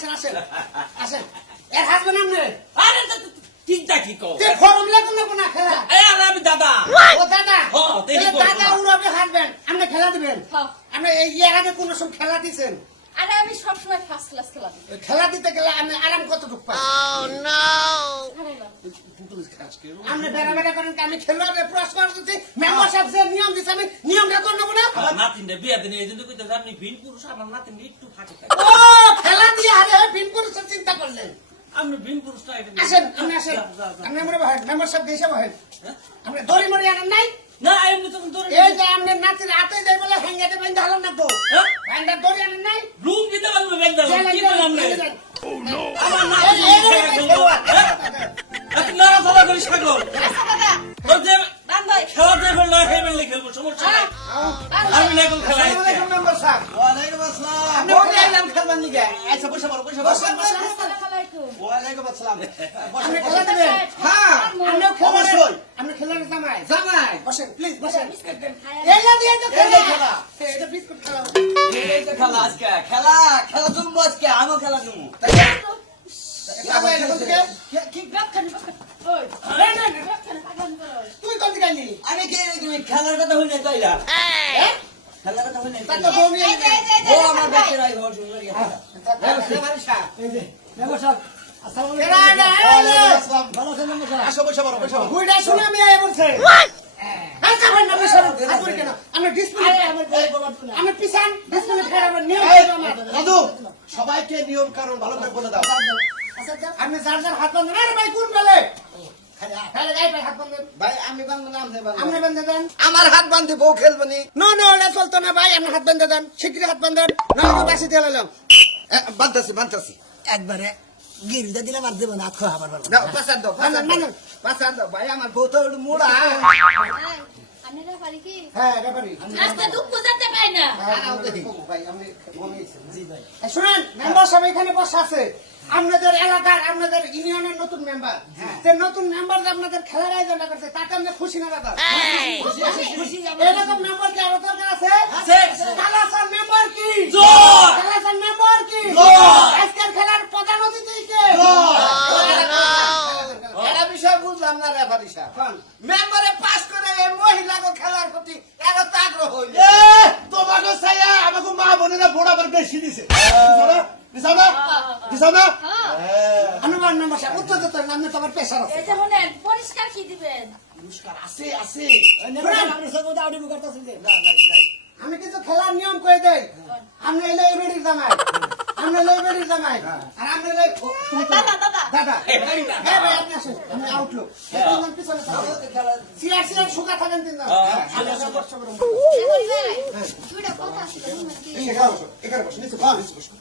আসেন আসেন আসেন এর হাসবেন আপনি আরে চিন্তা কি কও তে ফর্ম লাগবে না খেলা আরে আমি দাদা ও দাদা হ্যাঁ, দেখি তাহলে করবো দাদা না। উড়াবে হাসবেন আপনি খেলা দিবেন হ্যাঁ। আপনি এই এর আগে কোন সময় খেলা দিছেন আরে আমি সবসময় ফার্স্ট ক্লাস খেলা দিই খেলা দিতে গেলে আমি আরাম কতটুকু পাই আরে না আপনি বেড়া বেড়া করেন কি আমি খেলোয়াড়ের পুরস্কার দিচ্ছি মেম্বার সাহেব যে নিয়ম দিচ্ছে আমি নিয়মটা করে নেবো না আমার নাতিনটা বিয়া দিনে এই জন্য কইতে আপনি ভিন পুরুষ আমার নাতিন একটু ফাঁকে থাকে ও খেলা দিয়ে আরে বিন পুরুষের চিন্তা করলেন আপনি ভিন পুরুষটা এটা আসেন আপনি আসেন আপনি আমরা বহেন মেম্বার সাহেব দেশে বহেন আপনি দড়ি মরি আনেন নাই না এমনি তো ধরে এই যে আপনি নাতির হাতে যাই বলে হেঙ্গাতে বেঁধে হলাম না তো হ্যাঁ? হ্যাঁ দড়ি আনেন নাই রুম দিতে পারবে বেন্দা কি বললাম রে আমার নাতি লড়া ফলা করে ছাগল আচ্ছা দাদা ও যে দাম ভাই খেলা দিয়ে ফেললো হেমেলে খেলবো সমস্যা নাই আমি লেগুল খেলাই মেম্বার সাহেব ওয়ালাইকুম আসসালাম আপনি বলে আইলাম খেলবার নিকে আচ্ছা বসে বলো আসসালামু আলাইকুম ওয়ালাইকুম আসসালাম আপনি খেলা দেবেন হ্যাঁ আপনিও খেলা অবশ্যই। আপনি খেলার জামাই জামাই বসেন প্লিজ বসেন বিস্কুট দেন খায়া এইলা দিয়ে তো এই খেলা খেলা। এটা বিস্কুট খেলা এই তো খেলা আজকে খেলা খেলা জমবো আজকে আমিও খেলা জমবো আবার এটা কোথা থেকে? কি ব্যাখ্যা নিব ওই না, না, না, ব্যাখ্যা না পাগল করো তুই কোন দিকে আইলি? আমি কি তুমি খেলার কথা হইলে তাইলা হ্যাঁ? খেলার কথা হইলে তা তো বউ নিয়ে এই যে আইলি। এই যে ও আমার বাচ্চা রাই ঘর শুরু করে গেছে এরা আগে আইলে। আসো বসে বলো বসে বলো বুইড়া শুনে আমি আয়া বলছে। আর যাবেন না, বসে বলো। আর করি কেন? আমি ডিসপ্লে আমি পিছান ডিসপ্লে ফের আমার নিয়ম এই, ছিল আমার। দাদু সবাইকে নিয়ম কারণ ভালো করে বলে দাও আপনি যার যার হাত বান্ধেন আরে ভাই কোন বেলে খেলে গাই ভাই হাত বান্ধেন ভাই আমি বাংলা আপনি বেঁধে দেন আমার হাত বান্ধে বউ খেলবো নি নো ওটা চলতো না ভাই আপনি হাত বেঁধে দেন শিগগিরই হাত বান্ধেন নাহলে বাসি দিয়ে লালাম বান্ধতাছি একবারে গিরিটা দিলে মার দেবো না খো আবার দাও পাসান দাও মানেন মানেন পাসান দাও ভাই আমার বউ তো একটু মোড়া আমি না পারি কি হ্যাঁ রেফারি আজকে দুঃখ যেতে পাই না ভাই আমি বলেছি জি ভাই শুনেন মেম্বার সব এখানে বসে আছে আপনাদের এলাকার আপনাদের ইউনিয়নের নতুন মেম্বার যে নতুন মেম্বার যে আপনাদের খেলার আয়োজনটা করছে তাতে আমরা খুশি না দাদা এরকম মেম্বার কি আরো দরকার আছে কালাসার মেম্বার কি জোর! কালাসার মেম্বার কি জোর! আজকের খেলার প্রধান অতিথি কে এটা বিষয় বুঝলাম না রেফারি সাহেব মেম্বারে পাস করে এই মহিলাকে খেলার প্রতি এত আগ্রহ হইল তোমাকে ছায়া আমাকে মা বোনেরা বড় আবার বেশি দিছে দিছাও না হনুমান মেম্বার সাহেব উত্তর দিতে হবে না, আপনি তো আমার পেশার আছে এই যে মনে পরিষ্কার কি দিবেন পুরস্কার আছে আছে আমি কিন্তু খেলার নিয়ম করে দেই আপনি এলে এই বেড়ির জামাই আপনি এলে এই বেড়ির জামাই আর আপনি এলে দাদা দাদা দাদা হ্যাঁ ভাই আপনি আসেন আমি আউটলুক তিনজন পিছনে থাকুন সিয়ার সিয়ার শুকা থাকেন তিনজন আমি সব বর্ষ করুন এই ভাই দুইটা কথা আছে এখানে বসো নিচে বসো